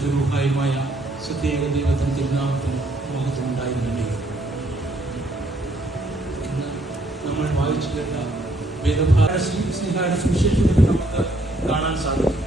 പരിശുദ്ധ രൂഹായുമായ സത്യേക ദൈവത്തിന് തിരുനാമത്തിന് മഹത്വം ഉണ്ടായിരുന്നുണ്ട്. ഇന്ന് നമ്മൾ വായിച്ചു കേട്ട വേദഭാര സ്നേഹയുടെ സുവിശേഷത്തിൽ നമുക്ക് കാണാൻ സാധിക്കും.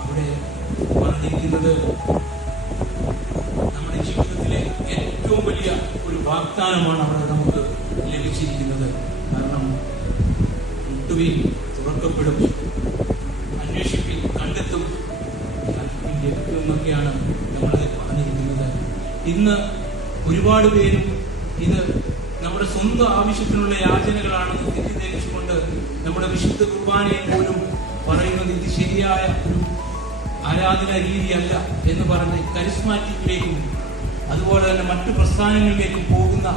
അവിടെ പറഞ്ഞിരിക്കുന്നത് നമ്മുടെ ജീവിതത്തിലെ ഏറ്റവും വലിയ ഒരു വാഗ്ദാനമാണ് അവിടെ നമുക്ക് ലഭിച്ചിരിക്കുന്നത്. കാരണം മുട്ടുവിൻ തുറക്കപ്പെടും, അന്വേഷിപ്പിൻ കണ്ടെത്തും, ലഭിക്കും എന്നൊക്കെയാണ് നമ്മളത് പറഞ്ഞിരിക്കുന്നത്. ഇന്ന് ഒരുപാട് പേരും ഇത് നമ്മുടെ സ്വന്തം ആവശ്യത്തിനുള്ള യാചനകളാണെന്ന് തെറ്റിദ്ധരിച്ചുകൊണ്ട് നമ്മുടെ വിശുദ്ധ കുർബാനയിൽ പോലും പറയുന്നത് ഇത് ശരിയായ ഒരു ആരാധന രീതിയല്ല എന്ന് പറഞ്ഞ് കരിസ്മാറ്റിക്കിലേക്കും അതുപോലെ തന്നെ മറ്റു പ്രസ്ഥാനങ്ങളിലേക്കും പോകുന്ന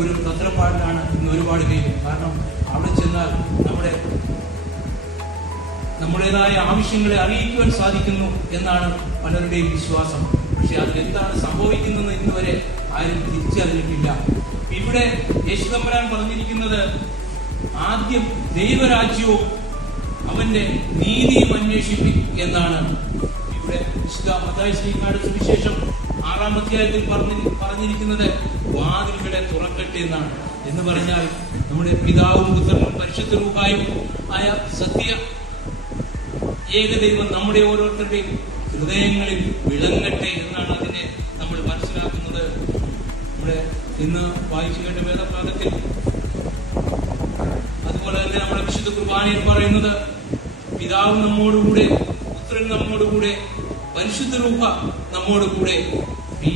ഒരു തന്ത്രപ്പാടിലാണ് ഇന്ന് ഒരുപാട് പേര്. കാരണം അവിടെ ചെന്നാൽ നമ്മുടേതായ ആവശ്യങ്ങളെ അറിയിക്കുവാൻ സാധിക്കുന്നു എന്നാണ് പലരുടെയും വിശ്വാസം. പക്ഷെ അതിലെന്താണ് സംഭവിക്കുന്നതെന്ന് ഇന്നുവരെ ആരും തിരിച്ചറിഞ്ഞിട്ടില്ല. ഇവിടെ യേശുതമ്പുരാൻ പറഞ്ഞിരിക്കുന്നത് ആദ്യം ദൈവരാജ്യവും അവന്റെ നീതിയും അന്വേഷിപ്പിക്കും എന്നാണ്. ഇവിടെ വിശുദ്ധ മത്തായി ശ്ലീഹായുടെ സുവിശേഷം 6-ാം അധ്യായത്തിൽ പറഞ്ഞിരിക്കുന്നത് വാതിലുകളെ തുറക്കട്ടെ എന്നാണ്. എന്ന് പറഞ്ഞാൽ നമ്മുടെ പിതാവും പുത്രനും പരിശുദ്ധ രൂഹായും ആയ സത്യ ഏകദൈവം നമ്മുടെ ഓരോരുത്തരുടെയും ഹൃദയങ്ങളിൽ വിളങ്ങട്ടെ എന്നാണ് അതിനെ നമ്മൾ മനസ്സിലാക്കുന്നത്. നമ്മുടെ ഇന്ന് വായിച്ചു കേട്ട വേദഭാഗത്തിൽ അതുപോലെ തന്നെ നമ്മുടെ വിശുദ്ധ കുർബാനയിൽ പറയുന്നത് പിതാവ് നമ്മോടുകൂടെ, പുത്രൻ നമ്മോടുകൂടെ, പരിശുദ്ധ രൂഹ നമ്മോടുകൂടെ, ഈ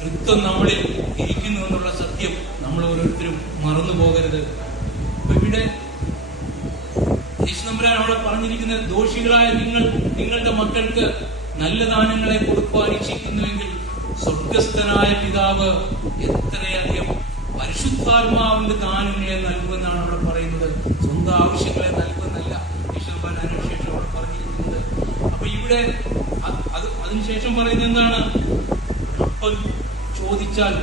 തൃത്വം നമ്മളിൽ ഇരിക്കുന്നു എന്നുള്ള സത്യം നമ്മൾ ഓരോരുത്തരും മറന്നു പോകരുത്. അപ്പൊ ഇവിടെ യേശുനമ്പുരാൻ അവിടെ പറഞ്ഞിരിക്കുന്നത് ദോഷികളായ നിങ്ങളുടെ മക്കൾക്ക് നല്ല ദാനങ്ങളെ കൊടുക്കുവാൻ ഇച്ഛിക്കുന്നുവെങ്കിൽ സ്വർഗസ്ഥനായ പിതാവ് എത്രയധികം പരിശുദ്ധാത്മാവിന്റെ ദാനങ്ങളെ നൽകുമെന്നാണ് അവിടെ പറയുന്നത്. സ്വന്തം ആവശ്യങ്ങളെ നൽകുന്നല്ല യേശുനമ്പുരാൻ അതിനുശേഷം അവിടെ പറഞ്ഞിരിക്കുന്നത്. അപ്പൊ ഇവിടെ അതിനുശേഷം പറയുന്നത് എന്താണ്? അപ്പം ചോദിച്ചാൽ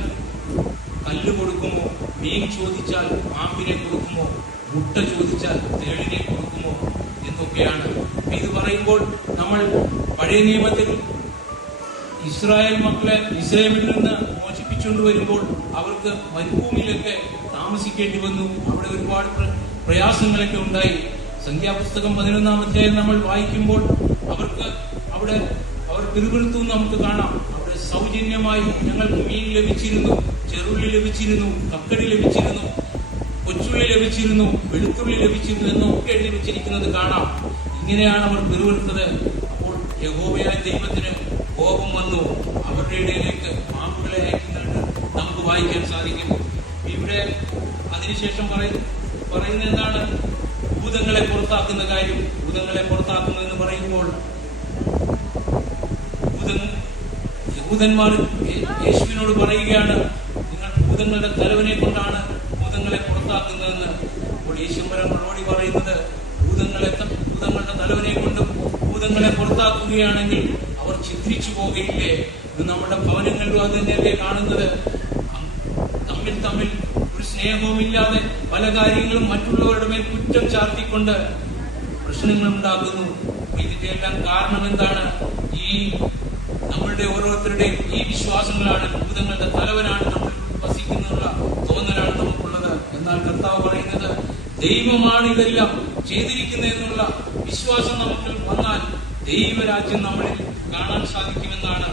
കല്ല് കൊടുക്കുമോ? മീൻ ചോദിച്ചാൽ പാമ്പിനെ കൊടുക്കുമോ? മുട്ട ചോദിച്ചാൽ തേളിനെ കൊടുക്കുമോ? എന്നൊക്കെയാണ്. ഇത് പറയുമ്പോൾ നമ്മൾ പഴയ നിയമത്തിൽ ഇസ്രായേൽ മക്കളെ മിസ്രൈമിൽ നിന്ന് മോചിപ്പിച്ചുകൊണ്ട് വരുമ്പോൾ അവർക്ക് മരുഭൂമിയിലൊക്കെ താമസിക്കേണ്ടി വന്നു. അവിടെ ഒരുപാട് പ്രയാസങ്ങളൊക്കെ ഉണ്ടായി. സംഖ്യാപുസ്തകം 11-ാം അധ്യായം നമ്മൾ വായിക്കുമ്പോൾ അവർ പിറുപിറുത്തു നമുക്ക് കാണാം. അവിടെ സൗജന്യമായി ഞങ്ങൾക്ക് മീൻ ലഭിച്ചിരുന്നു, ചെറുള്ളി ലഭിച്ചിരുന്നു, കക്കടി ലഭിച്ചിരുന്നു, കൊച്ചുള്ളി ലഭിച്ചിരുന്നു, വെളുത്തുള്ളി ലഭിച്ചിരുന്നു എന്നൊക്കെ എഴുതി വെച്ചിരിക്കുന്നത് കാണാം. ഇങ്ങനെയാണ് അവർ പിറുപിറുത്തത്. അപ്പോൾ യഹോവയായ ദൈവത്തിന് കോപം വന്നു, അവരുടെ ഇടയിലേക്ക് പാമ്പുകളെ അയക്കുന്നുണ്ട് നമുക്ക് വായിക്കാൻ സാധിക്കും. ഇവിടെ അതിനുശേഷം പറയുന്നത് എന്താണ്? ഭൂതങ്ങളെ പുറത്താക്കുന്ന കാര്യം. ഭൂതങ്ങളെ പുറത്താക്കുന്നു എന്ന് പറയുമ്പോൾ ഭൂതന്മാർ യേശുവിനോട് പറയുകയാണ്, നിങ്ങൾ ഭൂതങ്ങളുടെ തലവനെ കൊണ്ടാണ് ഭൂതങ്ങളെ പുറത്താക്കുന്നതെന്ന്. അപ്പോൾ യേശുവരൻ മറുപടി പറയുന്നത്, ഭൂതങ്ങളുടെ തലവനെ കൊണ്ടും ഭൂതങ്ങളെ പുറത്താക്കുകയാണെങ്കിൽ അവർ ചിത്രിച്ചു പോകുകയില്ലേ? ഇത് നമ്മുടെ ഭവനങ്ങളിലും അത് തന്നെയല്ലേ കാണുന്നത്? തമ്മിൽ ഒരു സ്നേഹവുമില്ലാതെ പല കാര്യങ്ങളും മറ്റുള്ളവരുടെ മേൽ കുറ്റം ചാർത്തിക്കൊണ്ട് പ്രശ്നങ്ങൾ ഉണ്ടാക്കുന്നു. ഇതിന്റെ എല്ലാം കാരണം എന്താണ്? ഈ നമ്മളുടെ ഓരോരുത്തരുടെയും ഈ വിശ്വാസങ്ങളാണ്. ഭൂതങ്ങളുടെ തലവനാണ് നമ്മൾ വസിക്കുന്നുള്ള തോന്നലാണ് നമുക്കുള്ളത്. എന്നാൽ കർത്താവ് പറയുന്നത് ദൈവമാണ് ഇതെല്ലാം ചെയ്തിരിക്കുന്നതെന്നുള്ള വിശ്വാസം നമുക്ക് വന്നാൽ ദൈവരാജ്യം നമ്മളിൽ കാണാൻ സാധിക്കുമെന്നാണ്.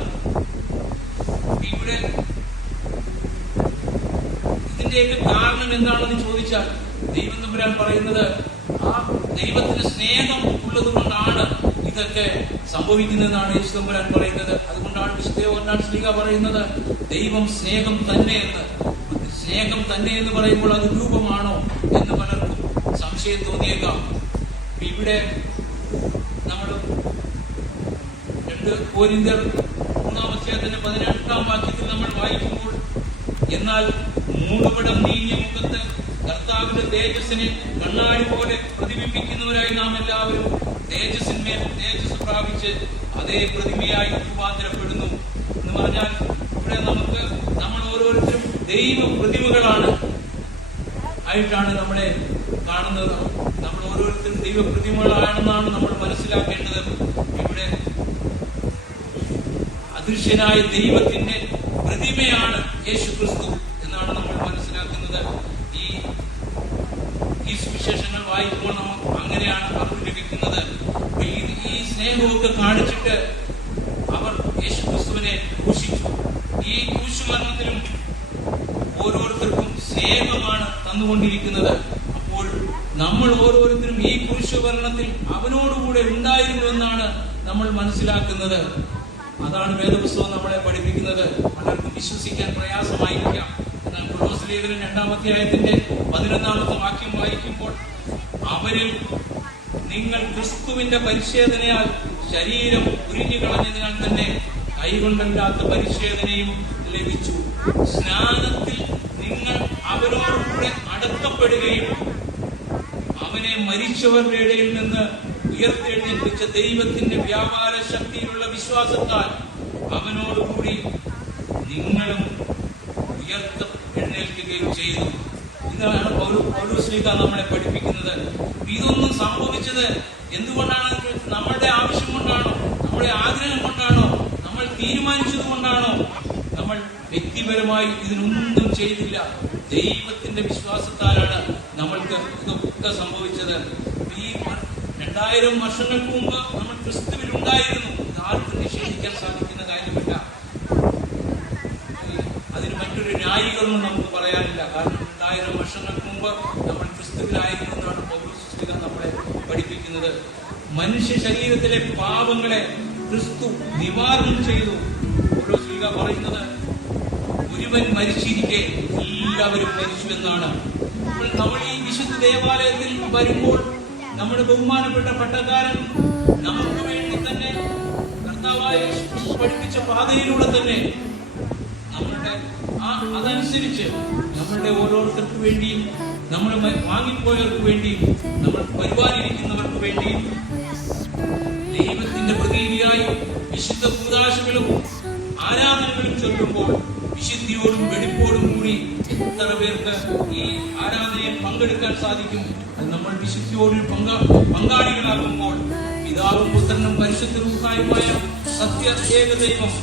ഇവിടെ ഇതിന്റെയൊക്കെ കാരണം എന്താണെന്ന് ചോദിച്ചാൽ ദൈവം തമ്പുരാൻ പറയുന്നത് ആ ദൈവത്തിന് സ്നേഹം ഉള്ളത് കൊണ്ടാണ് ഇതൊക്കെ സംഭവിക്കുന്നതെന്നാണ് യേശു തമ്പുരാൻ പറയുന്നത്. അതുകൊണ്ടാണ് വിശുദ്ധ യോഹന്നാൻ ശ്ലീഹ പറയുന്നത് ദൈവം സ്നേഹം തന്നെ എന്ന്. സ്നേഹം തന്നെ എന്ന് പറയുമ്പോൾ അത് രൂപമാണോ എന്ന് പലർക്കും സംശയം തോന്നിയേക്കാം. ഇവിടെ നമ്മൾ 2 കൊരിന്ത്യർ 3-ാം അധ്യായത്തിന്റെ 18-ാം വാക്യത്തിൽ നമ്മൾ വായിക്കുമ്പോൾ, എന്നാൽ മൂടുപടം നീങ്ങിയ മുഖത്ത് കർത്താവിന്റെ തേജസ്സിനെ കണ്ണാടി പോലെ പ്രതിബിംബിക്കുന്നവരായി നാം എല്ലാവരും തേജസ്സിന്മേൽ തേജസ് പ്രാപിച്ച് അതേ പ്രതിമയായി രൂപാന്തരപ്പെടുന്നു എന്ന് പറഞ്ഞാൽ ഇവിടെ നമ്മൾ ഓരോരുത്തരും ദൈവ പ്രതിമകളാണ് ആയിട്ടാണ് നമ്മളെ കാണുന്നത്. നമ്മൾ ഓരോരുത്തരും ദൈവ പ്രതിമകളാണെന്നാണ് നമ്മൾ മനസ്സിലാക്കേണ്ടത്. ഇവിടെ അദൃശ്യനായ ദൈവത്തിന്റെ പ്രതിമയാണ് യേശു ക്രിസ്തു എന്നാണ് നമ്മൾ മനസ്സിലാക്കുന്നത്. ഈ സുവിശേഷങ്ങൾ വായിക്കുമ്പോൾ നമുക്ക് അങ്ങനെയാണ് അറിവ് ലഭിക്കുന്നത്. ഈ സ്നേഹമൊക്കെ കാണിച്ചിട്ട് അവർ യേശു ക്രിസ്തുവിനെ ക്രൂശിച്ചു. ഈ ക്രൂശുമരണത്തിലും ഓരോരുത്തർക്കും സ്നേഹമാണ് തന്നുകൊണ്ടിരിക്കുന്നത്. അപ്പോൾ നമ്മൾ ഓരോരുത്തരും ഈ ക്രൂശുമരണത്തിൽ അവനോടുകൂടെ ഉണ്ടായിരുന്നു എന്നാണ് നമ്മൾ മനസ്സിലാക്കുന്നത്. അതാണ് വേദപുസ്തകം നമ്മളെ പഠിപ്പിക്കുന്നത്. പലർക്കും വിശ്വസിക്കാൻ പ്രയാസമായിരിക്കാം. എന്നാൽ കൊലോസ്യ ലേഖനം 2-ാം അധ്യായത്തിന്റെ 11-ാമത്തെ വാക്യം വായിക്കുമ്പോൾ അവരിൽ നിങ്ങൾ ക്രിസ്തുവിന്റെ പരിച്ഛേദനയാൽ ശരീരം ഉരിഞ്ഞു കളഞ്ഞതിനാൽ തന്നെ കൈകൊണ്ടല്ലാത്ത പരിച്ഛേദനയും ലഭിച്ചു. സ്നാനത്തിൽ നിങ്ങൾ അവരോടുകൂടെ അടക്കപ്പെടുകയും അവനെ മരിച്ചവരുടെ ഇടയിൽ നിന്ന് ഉയർത്തെഴുന്നേൽപ്പിച്ച ദൈവത്തിന്റെ വ്യാപാര ശക്തിയിലുള്ള വിശ്വാസത്താൽ അവനോടുകൂടി നിങ്ങളും എഴുന്നേൽക്കുകയും ചെയ്തു. ഇതാണ് പൗലോസ്ലീഹ നമ്മളെ പഠിപ്പിക്കുന്നത്. ഇതൊന്നും സംഭവിച്ചത് എന്തുകൊണ്ടാണ്? നമ്മുടെ ആവശ്യം കൊണ്ടാണോ? നമ്മുടെ ആഗ്രഹം കൊണ്ടാണോ? നമ്മൾ തീരുമാനിച്ചത് കൊണ്ടാണോ? നമ്മൾ വ്യക്തിപരമായി ഇതിനൊന്നും ചെയ്തില്ല. ദൈവത്തിന്റെ വിശ്വാസത്താലാണ് നമ്മൾക്ക് ഇതൊക്കെ സംഭവിച്ചത്. ഈ 2000 വർഷങ്ങൾക്ക് മുമ്പ് നമ്മൾ ക്രിസ്തുവിൽ ഉണ്ടായിരുന്നു. ആർക്കും നിഷേധിക്കാൻ സാധിക്കുന്ന കാര്യമില്ല. അതിന് മറ്റൊരു ന്യായീകരണം നമുക്ക് പറയാനില്ല. കാരണം 2000 വർഷങ്ങൾക്ക് മുമ്പ് നമ്മൾ ക്രിസ്തുവിലായിരുന്നു എന്നാണ് പൗലോസ്ലീഹ നമ്മളെ പഠിപ്പിക്കുന്നത്. മനുഷ്യ ശരീരത്തിലെ പാപങ്ങളെ ക്രിസ്തു നിവാരണം ചെയ്തു. പൗലോസ്ലീഹ പറയുന്നത് ഒരുവൻ മരിച്ചിരിക്കെ എല്ലാവരും മരിച്ചു എന്നാണ്. അപ്പോൾ നമ്മൾ ഈ വിശുദ്ധ ദേവാലയത്തിൽ വരുമ്പോൾ നമ്മുടെ ബഹുമാനപ്പെട്ട പട്ടക്കാരൻ നമുക്ക് വേണ്ടി തന്നെ കർത്താവായ യേശു പഠിപ്പിച്ച പാതയിലൂടെ തന്നെ അതനുസരിച്ച് നമ്മളുടെ ഓരോരുത്തർക്ക് വേണ്ടിയും, നമ്മൾ വാങ്ങിപ്പോയവർക്ക് വേണ്ടിയും, നമ്മൾ വരുവാനിരിക്കുന്നവർക്ക് വേണ്ടിയും ദൈവത്തിന്റെ പ്രതീതിയായി വിശുദ്ധ കൂദാശകളും ആരാധനകളും ചൊല്ലുമ്പോൾ വിശുദ്ധിയോടും വെടിപ്പോടും കൂടി എത്ര പേർക്ക് ഈ ആരാധനയിൽ പങ്കെടുക്കാൻ സാധിക്കും? അത് നമ്മൾ വിശുദ്ധിയോട് പങ്കാളികളാകുമ്പോൾ പിതാവും പുത്രനും പരിശുദ്ധ റൂഹായുമായ സത്യ ഏകദൈവം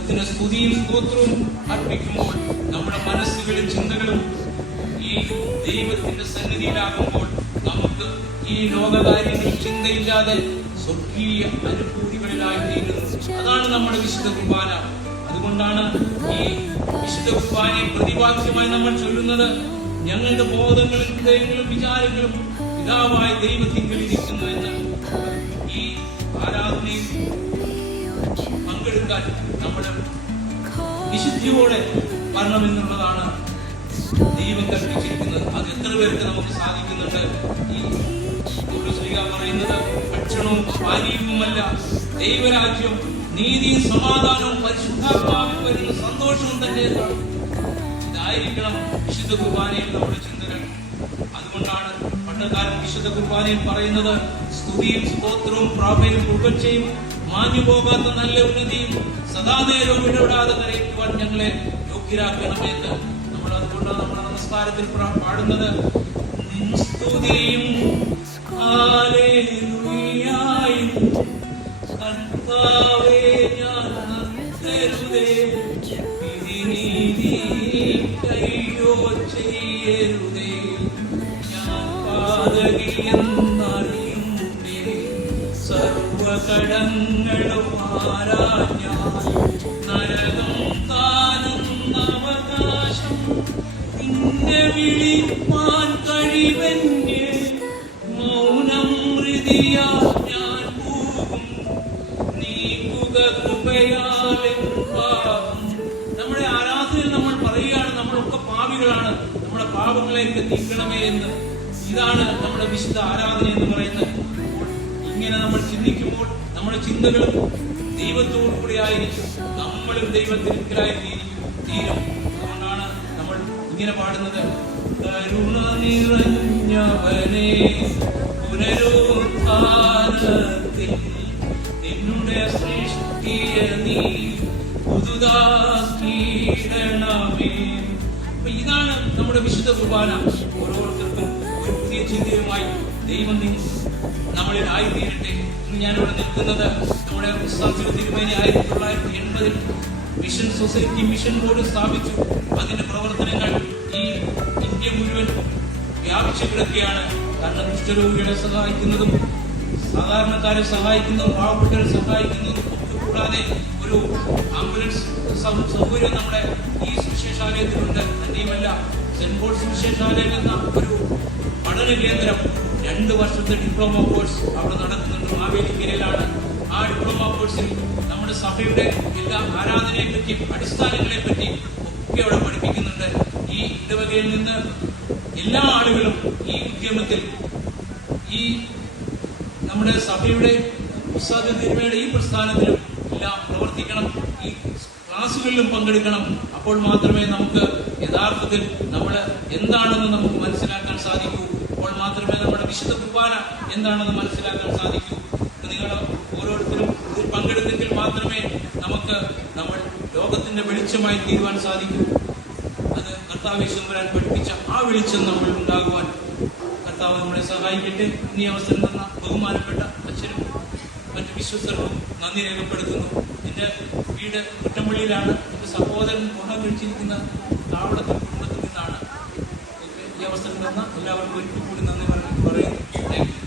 ത്തിന് സ്തുതിയും സ്തോത്രവും അർപ്പിക്കുമ്പോൾ നമ്മുടെ മനസ്സുകളും ചിന്തകളും ഈ ദൈവത്തിന്റെ സന്നിധിയിലാകുമ്പോൾ നമുക്ക് ഈ ലോകകാര്യങ്ങളിൽ ചിന്തയില്ലാതെ സ്വർഗീയ അനുഭൂതികളിലായിത്തീരുന്നു. അതാണ് നമ്മുടെ വിശുദ്ധ കുർബാന. അതുകൊണ്ടാണ് ഈ വിശുദ്ധ കുർബാനയെ പ്രതിവാക്യമായി നമ്മൾ ചൊല്ലുന്നത്. ഞങ്ങളുടെ ബോധങ്ങളും ഹൃദയങ്ങളും വിചാരങ്ങളും പിതാവായ ദൈവത്തിങ്കിൽ ഇരിക്കുന്നു എന്ന്. ഈ ആരാധനയിൽ പങ്കെടുക്കാൻ നമ്മൾ വിശുദ്ധിയോടെ വരണമെന്നുള്ളതാണ് ദൈവം കൽപ്പിച്ചിരിക്കുന്നത്. അത് എത്ര പേർക്ക് നമുക്ക് സാധിക്കുന്നുണ്ട്? ഈ പൗലോസ്ലീഹ പറയുന്നത് ഭക്ഷണവും പാനീയവുമല്ല, ദൈവരാജ്യം നീതിയും സമാധാനവും പരിശുദ്ധാത്മാവിൽ വരുന്ന സന്തോഷവും തന്നെ എന്നാണ്. ഇതായിരിക്കണം വിശുദ്ധ കുർബാനയിൽ നമ്മുടെ ചിന്തകൾ. അതുകൊണ്ടാണ് പണ്ടക്കാലം വിശുദ്ധ കുർബാനയിൽ പറയുന്നത് സ്തുതിയും സ്തോത്രവും പ്രാർത്ഥനയും പുകഴ്ചയും മാഞ്ഞു പോകാത്ത നല്ല ഉന്നതിയും സദാനേരവും ഇടപെടാതെ കരയുവാൻ ഞങ്ങളെ യോഗ്യരാക്കണമെന്ന്. നമ്മൾ അതുകൊണ്ടാണ് നമ്മുടെ നമസ്കാരത്തിൽ പാടുന്നത് സ്തുതിയും കർത്താവേ ഞാൻ തരുതേ കയ്യോ ചെയ്യരുതേ ഞാൻ പാതകിയെന്നറിയുന്നേ സർവകടങ്ങളും ആരാഞ്ഞാൽ നരകം താനെന്ന അവകാശം നിന്നെ വിളിപ്പാൻ കഴിവെന്നെ മൗനം ഹൃദിയാ ഞാൻ പോകും നീക്കുക കൃപയാലും പാപം. നമ്മുടെ ആരാധനയിൽ നമ്മൾ പറയുകയാണ് നമ്മളൊക്കെ പാപികളാണ്, നമ്മുടെ പാപങ്ങളെയൊക്കെ നീക്കണമേ എന്ന്. ഇതാണ് നമ്മുടെ വിശുദ്ധ ആരാധന എന്ന് പറയുന്നത്. ഇങ്ങനെ നമ്മൾ ചിന്തിക്കുമ്പോൾ നമ്മുടെ ചിന്തകളും ദൈവത്തോടു കൂടി ആയിരിക്കും, നമ്മളും ദൈവത്തിലായി തീരും. അതുകൊണ്ടാണ് നമ്മൾ ഇങ്ങനെ പാടുന്നത് കരുണ നിറഞ്ഞവനെ പുനരുത്ഥാനത്തിൽ നിന്നുടെ സൃഷ്ടിയെ നീ പുതുതാക്കിയിടണമേ. ഇതാണ് നമ്മുടെ വിശുദ്ധ കുർബാന. ഓരോരുത്തർക്കും ഒരു പുതിയ ചിന്തയുമായി ദൈവം നമ്മളിൽ ആയിത്തീരട്ടെ. ഇന്ന് ഞാനിവിടെ നിൽക്കുന്നത് നമ്മുടെ ഉസ്താദ് തിരുമേനി 1980 മിഷൻ സൊസൈറ്റി മിഷൻ ബോർഡ് സ്ഥാപിച്ചു. അതിന്റെ പ്രവർത്തനങ്ങൾ ഈ ഇന്ത്യ മുഴുവൻ വ്യാപിച്ചു കിടക്കുകയാണ്. കാരണം കുഷ്ഠരോഗികളെ സഹായിക്കുന്നതും സാധാരണക്കാരെ സഹായിക്കുന്നതും പാവപ്പെട്ടവരെ സഹായിക്കുന്നതും ഒക്കെ കൂടാതെ ഒരു ആംബുലൻസ് സൗകര്യം നമ്മുടെ ഈ സുവിശേഷാലയത്തിലുണ്ട്. തന്നെയുമല്ല, സെന്റ് പോൾസ് സുവിശേഷാലയം എന്ന ഒരു പഠന കേന്ദ്രം 2 വർഷത്തെ ഡിപ്ലോമ കോഴ്സ് അവിടെ നടക്കുന്നുണ്ട്. മാവേലിക്കരയിലാണ്. ആ ഡിപ്ലോമ കോഴ്സിൽ നമ്മുടെ സഭയുടെ എല്ലാ ആരാധനയെ പറ്റി അടിസ്ഥാനങ്ങളെ പറ്റി ഒക്കെ അവിടെ പഠിപ്പിക്കുന്നുണ്ട്. ഈ ഇടവകയിൽ നിന്ന് എല്ലാ ആളുകളും ഈ ഉദ്യമത്തിൽ ഈ നമ്മുടെ സഭയുടെ ഉസ്താദ് തിരുമേനിയുടെ ഈ പ്രസ്ഥാനത്തിലും എല്ലാം പ്രവർത്തിക്കണം. ഈ ക്ലാസുകളിലും പങ്കെടുക്കണം. അപ്പോൾ മാത്രമേ നമുക്ക് യഥാർത്ഥത്തിൽ നമ്മൾ എന്താണെന്ന് നമുക്ക് മനസ്സിലാക്കാൻ സാധിക്കൂ. അപ്പോൾ മാത്രമേ നമ്മുടെ വിശുദ്ധ കുർബാന എന്താണെന്ന് മനസ്സിലാക്കാൻ സാധിക്കൂ. നിങ്ങൾ ഓരോരുത്തരും ഇതിൽ പങ്കെടുത്തെങ്കിൽ മാത്രമേ നമ്മൾ ലോകത്തിന്റെ വെളിച്ചമായി തീരുവാൻ സാധിക്കൂ. അത് കർത്താവ് യേശുവരാൻ പഠിപ്പിച്ച ആ വെളിച്ചം നമ്മൾ ഉണ്ടാകുവാൻ കർത്താവ് നമ്മളെ സഹായിക്കട്ടെ. ഈ അവസരം തന്ന ബഹുമാനപ്പെട്ട അച്ഛനും മറ്റു വിശ്വസ്തർക്കും നന്ദി രേഖപ്പെടുത്തുന്നു. എന്റെ വീട് കുട്ടമ്പള്ളിയിലാണ്. എന്റെ സഹോദരൻ ഗുണം കഴിച്ചിരിക്കുന്ന താവളത്തിൽ കുടുംബത്തിൽ നിന്നാണ്. ഈ അവസരം തന്ന എല്ലാവർക്കും ഒരിക്കൽ കൂടി നന്ദി പറയുന്നു. Thank you.